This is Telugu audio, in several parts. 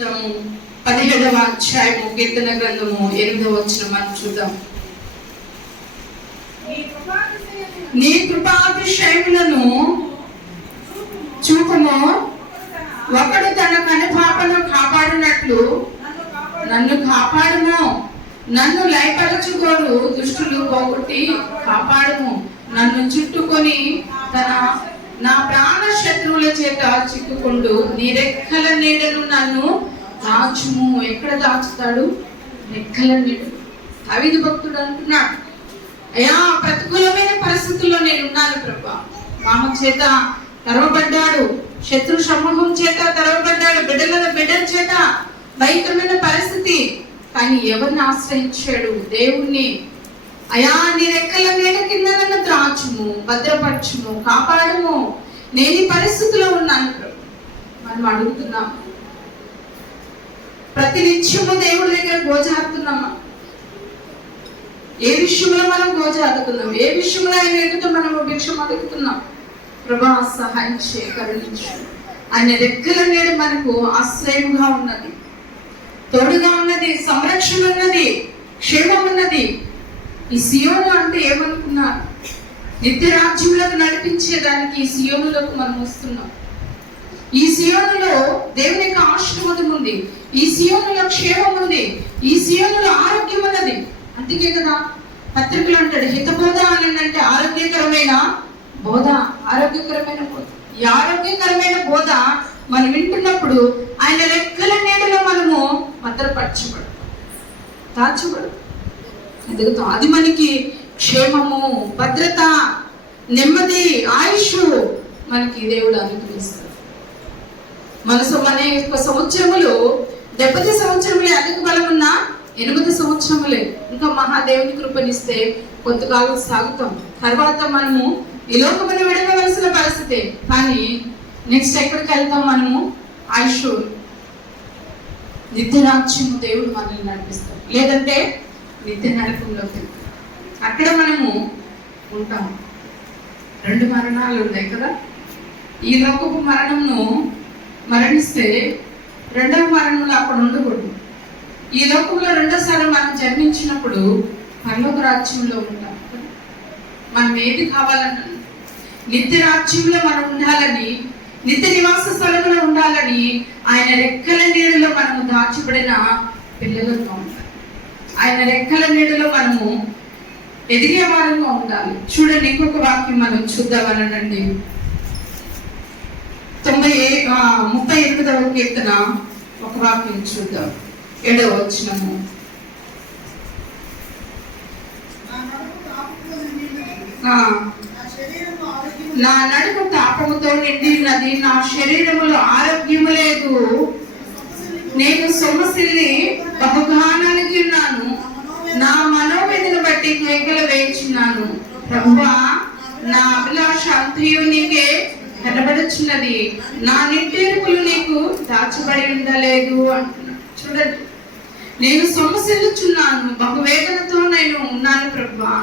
17వ అధ్యాయము కీర్తన గ్రంథము 8వ వచనం మనం చూద్దాం. నీ కృపాతిశయములను చూపుము, ఒకడు తన కనుపాపను కాపాడినట్లు నన్ను కాపాడుము. నన్ను లయపరచుకోరు దుష్టులు పోగొట్టి కాపాడుము. నన్ను చుట్టుకొని నా ప్రాణ శత్రువుల చేత చిక్కుకుంటూ నీ రెక్కల నీడను నన్ను దాచుము. ఎక్కడ దాచుతాడు? రెక్కల నీడ. దావీదు భక్తుడు అంటున్నాడు, అయ్యా ప్రతికూలమైన పరిస్థితుల్లో నేను ఉన్నాను ప్రభా. మామ చేత తరవబడ్డాడు, శత్రు సమూహం చేత తరవబడ్డాడు, బిడ్డల చేత భయంకరమైన పరిస్థితి. కానీ ఎవరిని ఆశ్రయించాడు? దేవుణ్ణి. అయా నీ రెక్కల నీడ కింద నన్ను దాచుము, భద్రపరచుము, కాపాడుము. నేను ఈ పరిస్థితిలో ఉన్నాను ప్రభు. మనం అడుగుతున్నాం, ప్రతి నిత్యము దేవుడి దగ్గర గోజాడుతున్నామా? ఏ విషయంలో మనం గోజాడుతున్నాం? ఏ విషయంలో ఆయన ఎదుట మనం భిక్షం అడుగుతున్నాం? ప్రభా సహాయం చేయ, కరుణించు. ఆయన రెక్కల నీడ మనకు ఆశ్రయంగా ఉన్నది, తోడుగా ఉన్నది, సంరక్షణ ఉన్నది, క్షేమం ఉన్నది. ఈ సియోను అంటే ఏమనుకున్నారు? నిత్య రాజ్యంలోకి నడిపించేదానికి ఈ సియోనులకు మనం వస్తున్నాం. ఈ సియోనులో దేవుని యొక్క ఆశీర్వాదం ఉంది, ఈ సియోనులో క్షేమం ఉంది, ఈ సియోనులో ఆరోగ్యం ఉన్నది. అందుకే కదా పత్రికలు అంటాడు, హితబోధ అని అంటే ఆరోగ్యకరమైన బోధ. ఆరోగ్యకరమైన బోధ. ఈ ఆరోగ్యకరమైన బోధ మనం వింటున్నప్పుడు ఆయన రెక్కల నీడలో మనము భద్రపరచబడు, దాచబడు ఎదుగుతాం. అది మనకి క్షేమము, భద్రత, నెమ్మది, ఆయుష్ మనకి దేవుడు అనుగ్రహిస్తాడు. మన యొక్క సంవత్సరములు 70 సంవత్సరములే అధిక బలం ఉన్న 8 సంవత్సరములే. ఇంకా మహాదేవుని కృపనిస్తే కొంతకాలం సాగుతాం. తర్వాత మనము ఈ లోకమును విడవలసిన పరిస్థితి. కానీ నెక్స్ట్ ఎక్కడికి వెళ్తాం? మనము ఆయుష్ నిత్యరాజ్యము దేవుడు మనల్ని నడిపిస్తాడు. లేదంటే నిత్య నరకంలోకి అక్కడ మనము ఉంటాం. 2 మరణాలు ఉన్నాయి కదా. ఈ లోకపు మరణంను మరణిస్తే రెండవ మరణంలో అక్కడ ఉండకూడదు. ఈ లోకంలో రెండోసారి మనం జన్మించినప్పుడు పరలోక రాజ్యంలో ఉంటాం. మనం ఏది కావాలన్నా నిత్య రాజ్యంలో మనం ఉండాలని, నిత్య నివాస స్థలంలో ఉండాలని ఆయన రెక్కల నీడలో మనము దాచబడిన పిల్లలతో ఉంటాం. ఆయన రెక్కల నీడలో మనము ఎదిగే వారంగా ఉండాలి. చూడండి, ఇంకొక వాక్యం మనం చూద్దామనండి. 38వ కీర్తన ఒక వాక్యం చూద్దాం. 7వ వచనము. నా నడుము తాపముతో నిండి ఉన్నది, నా శరీరములో ఆరోగ్యము లేదు. నేను సొమ్మసిల్లి బహుగానానికి ఉన్నాను, నా మనోవేదన బట్టి కేకలు వేయించున్నాను. ప్రభువా, నా అభిలాష అంతయు నీకే కనబడుచున్నది, నా నిట్టేర్పులు నీకు దాచబడి ఉండలేదు అంటున్నాను. చూడండి, నేను సొమ్మసిల్లుచున్నాను, బహువేదనతో నేను ఉన్నాను. ప్రభువా,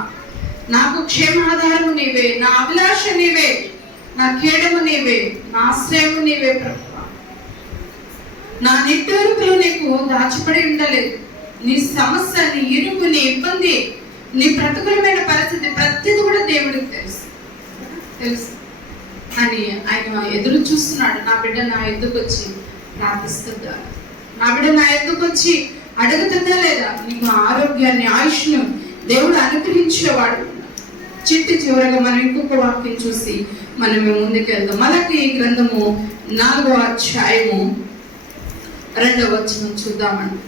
నాకు క్షేమాధారము నీవే, నా అభిలాష నీవే, నా ఖేడము నీవే, నా ఆశ్రయము నీవే. ప్రభువా, నా నిట్టూర్పులు నీకు దాచిపడి ఉండలేదు. నీ సమస్య, నీ ఇరుకు, నీ ఇబ్బంది, నీ ప్రతికూలమైన పరిస్థితి ప్రతిది కూడా దేవుడికి తెలుసు అని ఆయన ఎదురు చూస్తున్నాడు. నా బిడ్డ నా ఎద్దుకు వచ్చి ప్రార్థిస్తుందా? నా బిడ్డ నా ఎద్దుకు వచ్చి అడుగుతుందా లేదా? నీకు ఆరోగ్యాన్ని, ఆయుష్ను దేవుడు అనుగ్రహించేవాడు. చివరగా మనం ఇంకొక వాక్యం చూసి మనం ముందుకు వెళ్దాం. మలకి గ్రంథము 4వ అధ్యాయము 2వ వచనం చూద్దామండి.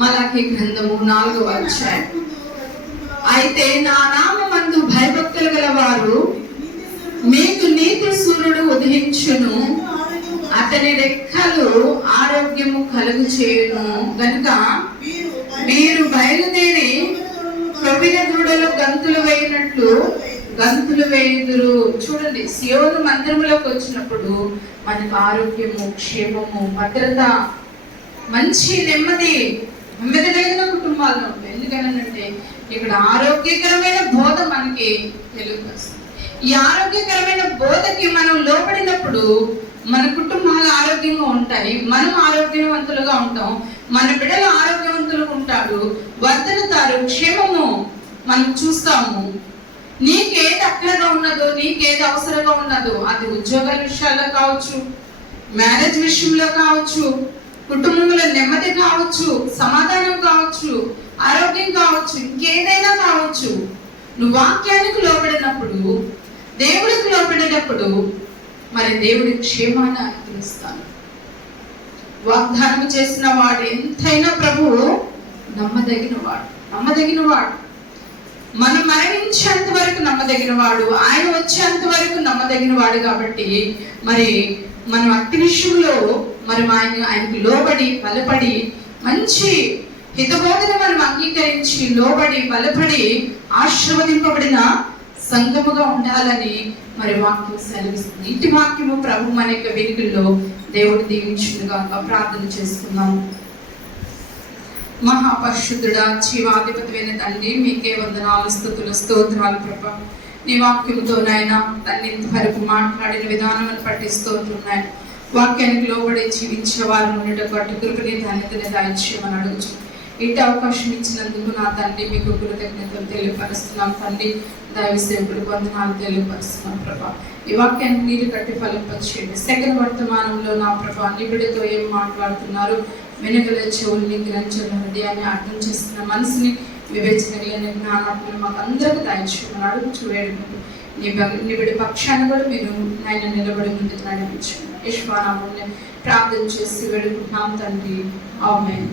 మలాకి గ్రంథము 4వ అధ్యాయం. అయితే నా నామమందు భయభక్తులు గల వారు మీకు నీతి సూర్యుడు ఉదయించును, అతని రెక్కలు ఆరోగ్యము కలుగు చేయును. గనుక మీరు బయలుదేరి ప్రొవిన దూడలు గంతులు వేయినట్లు గంతులు వేయుదురు. చూడండి, సియోను మందిరములోకి వచ్చినప్పుడు మనకు ఆరోగ్యము, క్షేమము, భద్రత, మంచి నెమ్మది కలిగిన కుటుంబాల్లో ఉంటాయి. ఎందుకనంటే ఇక్కడ ఆరోగ్యకరమైన బోధ మనకి తెలుగు వస్తుంది. ఈ ఆరోగ్యకరమైన బోధకి మనం లోపడినప్పుడు మన కుటుంబాలు ఆరోగ్యంగా ఉంటాయి, మనం ఆరోగ్యవంతులుగా ఉంటాం, మన బిడ్డలు ఆరోగ్యవంతులుగా ఉంటారు, వర్ధనతారు, క్షేమము మనం చూస్తాము. నీకేది అక్కడగా ఉన్నదో, నీకేది అవసరంగా ఉన్నదో, అది ఉద్యోగాల విషయాల్లో కావచ్చు, మ్యారేజ్ విషయంలో కావచ్చు, కుటుంబంలో నెమ్మది కావచ్చు, సమాధానం కావచ్చు, ఆరోగ్యం కావచ్చు, ఇంకేదైనా కావచ్చు, నువ్వు వాక్యానికి లోబడినప్పుడు, దేవుడికి లోబడినప్పుడు మరి దేవుడి క్షేమాన్ని అనుగ్రహిస్తాను. వాగ్దానం చేసిన వాడు ఎంతైనా ప్రభువు నమ్మదగిన వాడు. మనం మరణించేంత వరకు నమ్మదగిన వాడు, ఆయన వచ్చేంత వరకు నమ్మదగిన వాడు. కాబట్టి మరి మనం అట్టి విషయంలో మరి ఆయనకు లోబడి బలపడి మంచి హితబోధన మనం అంగీకరించి లోబడి బలపడి ఆశీర్వదింపబడిన సంఘముగా ఉండాలని మరి వాక్యం సెలవిస్తుంది. ఇటు వాక్యము ప్రభు మన యొక్క వెలుగుల్లో దేవుడు దీవించుగా ప్రార్థన చేసుకున్నాము. మహాపరిశుద్ధుడా, జీవాధిపతివైన తండ్రి, మీకే వందనాలు, స్తుతులు, స్తోత్రాలు ప్రభా. నీ వాక్యంతో నాయన తల్లి ఇంతవరకు మాట్లాడిన విధానం పట్టి స్తోత్రున్నాయి. వాక్యానికి లోబడి జీవించే వారు ఉండేటప్పుడు అటు కృపని ధన్యతని దాయిచ్చేయమని అడుగుచు ఇటు అవకాశం ఇచ్చినందుకు నా తండ్రి మీకు కృతజ్ఞతలు తెలియపరుస్తున్నాం. తండ్రి దైవ సేవకుడు వందనాలు తెలియపరుస్తున్నాం ప్రభా. ఈ వాక్యాన్ని నీరు కట్టి ఫలింపచేయండి. సెకండ్ వర్తమానంలో నా ప్రభా నీ బిడ్డతో ఏం మాట్లాడుతున్నారు, వెనుకల చెవుల్ని, గ్రంథుల హృదయాన్ని, అర్థం చేస్తున్న మనసుని, వివేచన జ్ఞానాత్మను మాకు అందరికీ దాయిచ్చేయమని అడుగుచు వేడుకుంటూ నీ బిడ్డ పక్షాన్ని కూడా మీరు ఆయన నిలబడి ముందుకు నడిపించండి. యెహోవా నామమున ప్రార్థన చేసి వేడుకుంటున్నాం తండ్రి, ఆమేన్.